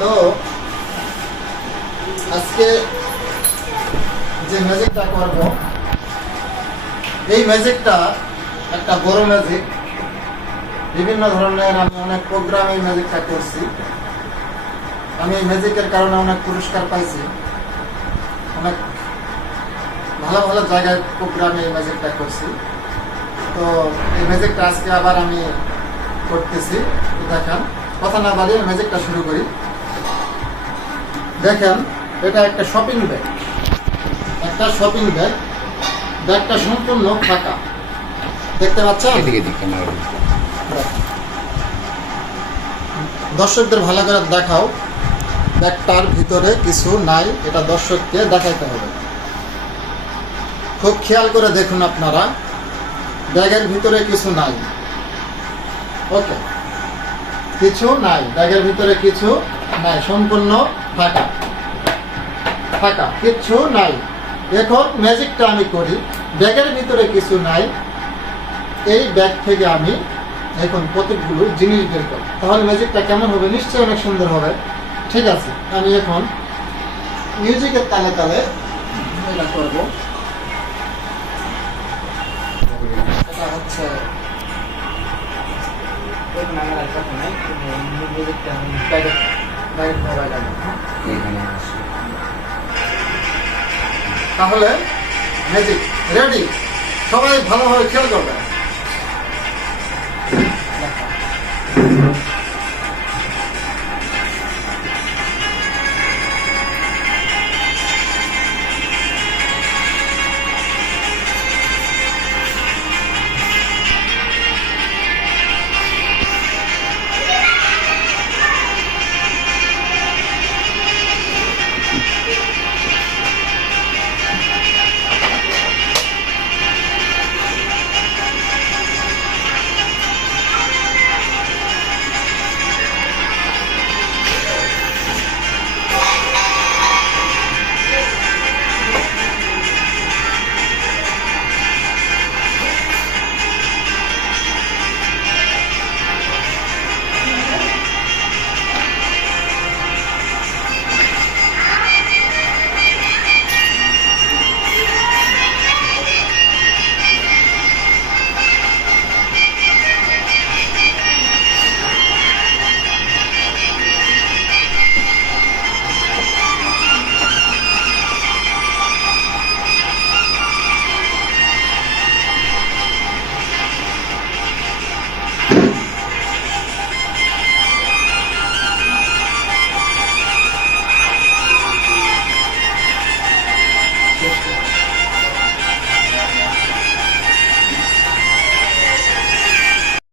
তো আজকে যে ম্যাজিকটা করব, এই ম্যাজিকটা একটা বড় ম্যাজিক। বিভিন্ন ধরনের আমি অনেক প্রোগ্রামে এই ম্যাজিকটা করছি। আমি এই ম্যাজিকের কারণে অনেক পুরস্কার পাইছি, অনেক ভালো ভালো জায়গায় প্রোগ্রামে এই ম্যাজিকটা করছি। তো এই ম্যাজিকটা আজকে আবার আমি করতেছি। দেখেন, কথা না বাড়িয়ে ম্যাজিকটা শুরু করি। দেখেন, এটা একটা শপিং ব্যাগ, একটা শপিং ব্যাগ। ব্যাগটা সম্পূর্ণ ফাঁকা, দেখতে পাচ্ছেন? দর্শকদের ভালো করে দেখাও, ব্যাগটার ভিতরে কিছু নাই, এটা দর্শককে দেখাইতে হবে। খুব খেয়াল করে দেখুন আপনারা, ব্যাগের ভিতরে কিছু নাই। ওকে, কিছু নাই, ব্যাগের ভিতরে কিছু নাই, সম্পূর্ণ ফাঁকা ফাঁকা, কিচ্ছু নাই। এখন ম্যাজিকটা আমি করি। ব্যাগের ভিতরে কিছু নাই, এই ব্যাগ থেকে আমি এখন কতগুলো জিনিস বের করব। তাহলে ম্যাজিকটা কেমন হবে? নিশ্চয়ই অনেক সুন্দর হবে। ঠিক আছে, আমি এখন মিউজিকের তালে তালে এটা করব। এটা হচ্ছে তাহলে ম্যাজিক রেডি। সবাই ভালোভাবে খেয়াল করবেন।